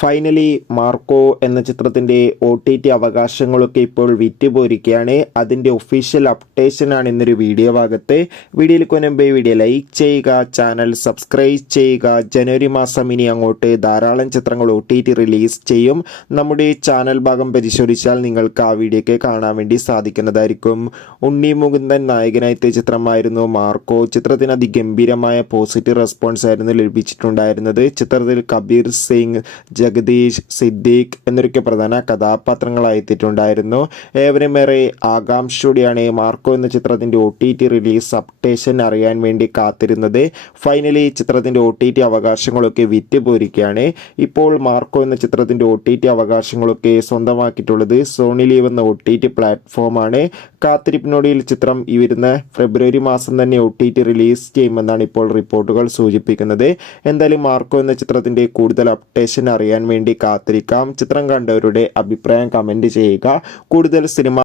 Finally Marco എന്ന ചിത്രത്തിൻ്റെ OTT അവകാശങ്ങളൊക്കെ ഇപ്പോൾ വിറ്റുപോയിരിക്കുകയാണ്. അതിൻ്റെ ഒഫീഷ്യൽ അപ്ഡേഷനാണ് ഇന്നൊരു വീഡിയോ ഭാഗത്ത്. വീഡിയോയിൽ കൊനുമ്പേ വീഡിയോ ലൈക്ക് ചെയ്യുക, ചാനൽ സബ്സ്ക്രൈബ് ചെയ്യുക. ജനുവരി മാസം ഇനി അങ്ങോട്ട് ധാരാളം ചിത്രങ്ങൾ OTT റിലീസ് ചെയ്യും. നമ്മുടെ ചാനൽ ഭാഗം പരിശോധിച്ചാൽ നിങ്ങൾക്ക് ആ വീഡിയോയ്ക്ക് കാണാൻ വേണ്ടി സാധിക്കുന്നതായിരിക്കും. ഉണ്ണി മുകുന്ദൻ നായകനായെത്തിയ ചിത്രമായിരുന്നു മാർക്കോ. ചിത്രത്തിന് അതിഗംഭീരമായ പോസിറ്റീവ് റെസ്പോൺസ് ആയിരുന്നു ലഭിച്ചിട്ടുണ്ടായിരുന്നത്. ചിത്രത്തിൽ കബീർ സിംഗ്, ജഗദീഷ്, സിദ്ദീഖ് എന്നൊക്കെ പ്രധാന കഥാപാത്രങ്ങളായി എത്തിയിട്ടുണ്ടായിരുന്നു. ഏവരുമേറെ ആകാംക്ഷയോടെയാണ് മാർക്കോ എന്ന ചിത്രത്തിൻ്റെ OTT റിലീസ് അപ്ഡേഷൻ അറിയാൻ വേണ്ടി കാത്തിരുന്നത്. ഫൈനലി ചിത്രത്തിൻ്റെ OTT അവകാശങ്ങളൊക്കെ വിറ്റുപോയിരിക്കുകയാണ്. ഇപ്പോൾ മാർക്കോ എന്ന ചിത്രത്തിൻ്റെ OTT അവകാശങ്ങളൊക്കെ സ്വന്തമാക്കിയിട്ടുള്ളത് സോണി ലീവ് എന്ന OTT പ്ലാറ്റ്ഫോമാണ്. കാത്തിരിപ്പിനൊടുവിൽ ചിത്രം ഈ വരുന്ന ഫെബ്രുവരി മാസം തന്നെ OTT റിലീസ് ചെയ്യുമെന്നാണ് ഇപ്പോൾ റിപ്പോർട്ടുകൾ സൂചിപ്പിക്കുന്നത്. എന്തായാലും മാർക്കോ എന്ന ചിത്രത്തിൻ്റെ കൂടുതൽ അപ്ഡേഷൻ അറിയാൻ വേണ്ടി കാത്തിരിക്കാം. ചിത്രം കണ്ടവരുടെ അഭിപ്രായം കമൻറ്റ് ചെയ്യുക. കൂടുതൽ സിനിമ